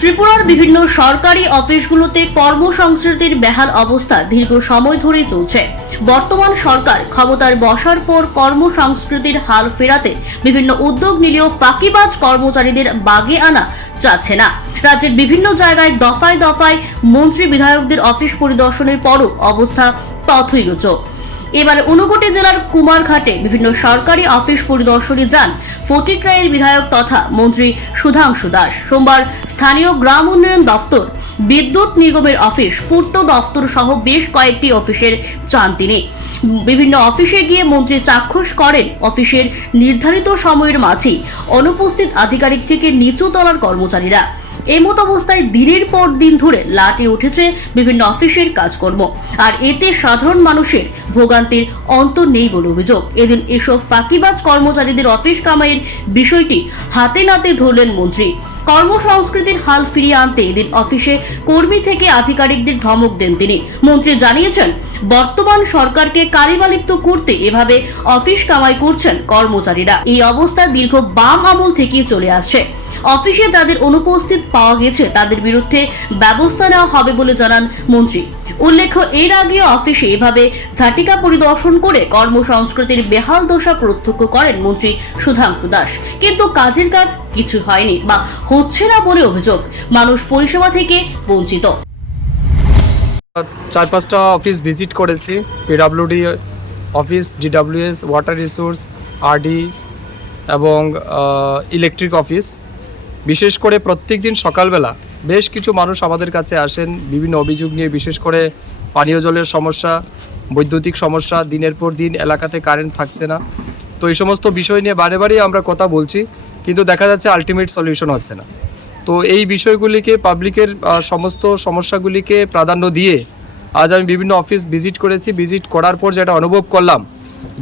ত্রিপুরার বিভিন্ন সরকারি অফিসগুলোতে কর্মসংস্কৃতির বেহাল অবস্থা দীর্ঘ সময় ধরেই চলছে। বর্তমান সরকার ক্ষমতার বসার পর কর্মসংস্কৃতির হাল ফেরাতে বিভিন্ন উদ্যোগ নিলেও ফাঁকিবাজ কর্মচারীদের বাগে আনা যাচ্ছে না। রাজ্যের বিভিন্ন জায়গায় দফায় দফায় মন্ত্রী বিধায়কদের অফিস পরিদর্শনের পরও অবস্থা তথৈরচ এবার ঊনকোটি জেলার কুমারঘাটে বিভিন্ন সরকারি অফিস পরিদর্শনে যান ফটিকরায়ের বিধায়ক তথা মন্ত্রী সুধাংশু দাস। সোমবার স্থানীয় গ্রাম উন্নয়ন দপ্তর, বিদ্যুৎ নিগমের অফিস, পূর্ত দপ্তর সহ বেশ কয়েকটি অফিসের চান তিনি। বিভিন্ন অফিসে গিয়ে মন্ত্রী চাক্ষুষ করেন অফিসের নির্ধারিত সময়ের মাঝেই অনুপস্থিত আধিকারিক থেকে নিচু তলার কর্মচারীরা। এমত অবস্থায় দিনের পর দিন ধরে লাটে উঠেছে বিভিন্ন অফিসের কাজকর্ম। আর এতে সাধারণ মানুষের ভোগান্তির অন্ত নেই বলে অভিযোগ। এদিন এসব ফাঁকিবাজ কর্মচারীদের অফিস কামাইয়ের বিষয়টি হাতে নাতে ধরলেন মন্ত্রী। কর্মসংস্কৃতির হাল ফিরিয়ে আনতে এদিন অফিসে কর্মী থেকে আধিকারিকদের ধমক দেন তিনি। মন্ত্রী জানিয়েছেন, বর্তমান সরকারকে কারিবালিপ্ত করতে এভাবে অফিস কামাই করছেন কর্মচারীরা। এই অবস্থা দীর্ঘ বাম আমল থেকেই চলে আসছে। অফিসে যাদের অনুপস্থিত পাওয়া গেছে, তাদের বিরুদ্ধে ব্যবস্থা নেওয়া হবে বলে জানান মন্ত্রী। উল্লেখ্য, এর আগে অফিসে এভাবে ঝাটিকা পরিদর্শন করে কর্মসংস্কৃতির বেহাল দশা প্রত্যক্ষ করেন মন্ত্রী সুধাংশু দাস। কিন্তু কাজের কাজ কিছু হয়নি বা হচ্ছে না বলে অভিযোগ মানুষ পরিষেবা থেকে বঞ্চিত। চার পাঁচটা অফিস ভিজিট করেছি, PWD office, DWS, water resource, RD এবং ইলেকট্রিক অফিস। বিশেষ করে প্রত্যেক দিন সকালবেলা বেশ কিছু মানুষ আমাদের কাছে আসেন, বিভিন্ন অভিযোগ নিয়ে, বিশেষ করে পানীয় জলের সমস্যা, বৈদ্যুতিক সমস্যা, দিনের পর দিন এলাকাতে কারেন্ট থাকছে না। তো এই সমস্ত বিষয় নিয়ে বারে বারেই আমরা কথা বলছি, কিন্তু দেখা যাচ্ছে আলটিমেট সলিউশন হচ্ছে না। তো এই বিষয়গুলিকে পাবলিকের সমস্ত সমস্যাগুলিকে প্রাধান্য দিয়ে আজ আমি বিভিন্ন অফিস ভিজিট করেছি। ভিজিট করার পর যেটা অনুভব করলাম,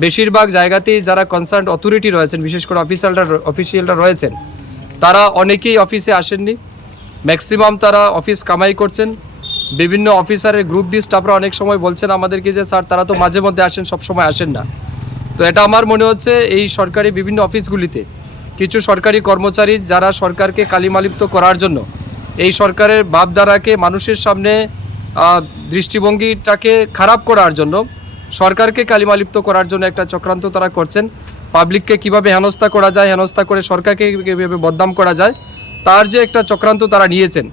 বেশিরভাগ জায়গাতেই যারা কনসার্ন অথরিটি রয়েছেন, বিশেষ করে অফিসিয়ালরা অফিসিয়ালরা রয়েছেন তারা অনেকেই অফিসে আসেননি। ম্যাক্সিমাম তারা অফিস কামাই করছেন। বিভিন্ন অফিসারের গ্রুপ ডি স্টাফরা অনেক সময় বলছেন আমাদেরকে যে, স্যার, তারা তো মাঝে মধ্যে আসেন, সব সময় আসেন না। তো এটা আমার মনে হচ্ছে এই সরকারি বিভিন্ন অফিসগুলিতে কিছু সরকারি কর্মচারী যারা সরকারকে কালিমালিপ্ত করার জন্য এই সরকারের ভাবধারাকে মানুষের সামনে দৃষ্টিভঙ্গিটাকে খারাপ করার জন্য সরকারকে কালিমালিপ্ত করার জন্য একটা চক্রান্ত তারা করছেন। পাবলিককে কীভাবে হেনস্থা করা যায়, হেনস্থা করে সরকারকে কীভাবে বদনাম করা যায়, তার যে একটা চক্রান্ত তারা নিয়েছেন।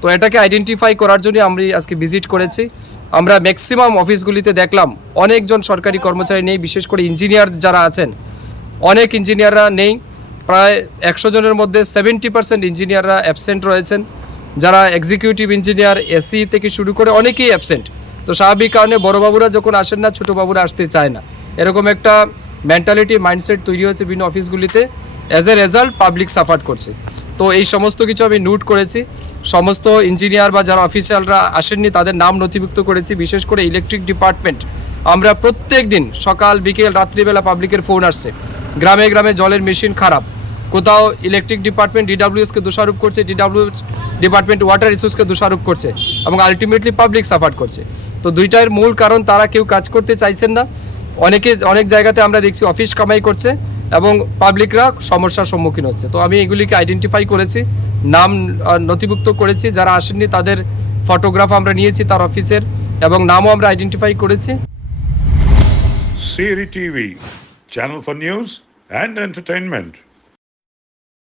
তো এটাকে আইডেন্টিফাই করার জন্য আমি আজকে ভিজিট করেছি। আমরা ম্যাক্সিমাম অফিসগুলিতে দেখলাম, অনেকজন সরকারি কর্মচারী নেই, বিশেষ করে ইঞ্জিনিয়ার যারা আছেন। অনেক ইঞ্জিনিয়াররা নেই, প্রায় একশো জনের মধ্যে সেভেন্টি পার্সেন্ট ইঞ্জিনিয়াররা অ্যাবসেন্ট রয়েছেন। যারা এক্সিকিউটিভ ইঞ্জিনিয়ার এসি থেকে শুরু করে অনেকেই অ্যাবসেন্ট তো স্বাভাবিক কারণে বড়োবাবুরা যখন আসেন না, ছোটোবাবুরা আসতে চায় না। এরকম একটা মেন্টালিটি মাইন্ডসেট তৈরি হয়েছে বিভিন্ন অফিসগুলিতে as a result public suffer করছে। তো এই সমস্ত কিছু আমি নোট করেছি। সমস্ত ইঞ্জিনিয়ার বা যারা অফিসিয়ালরা আসেননি, তাদের নাম নথিভুক্ত করেছি। বিশেষ করে ইলেকট্রিক ডিপার্টমেন্ট আমরা প্রত্যেক দিন সকাল, বিকেল, রাত্রিবেলা পাবলিকের ফোন আসছে। গ্রামে গ্রামে জলের মেশিন খারাপ। কোথাও ইলেকট্রিক ডিপার্টমেন্ট ডিডাব্লিউএসকে দোষারোপ করছে ডিডাব্লিউএস ডিপার্টমেন্ট ওয়াটার রিসোর্সকে দোষারোপ করছে এবং আলটিমেটলি পাবলিক সাফার করছে। তো দুইটার মূল কারণ, তারা কেউ কাজ করতে চাইছেন না। অনেকে, অনেক জায়গাতে আমরা দেখছি অফিস কামাই করছে এবং পাবলিকরা সমস্যার সম্মুখীন হচ্ছে। তো আমি এগুলিকে আইডেন্টিফাই করেছি, নাম নথিভুক্ত করেছি। যারা আসেননি, তাদের ফটোগ্রাফ আমরা নিয়েছি তার অফিসের এবং নামও আমরা আইডেন্টিফাই করেছি। সিরি TV channel for news and entertainment.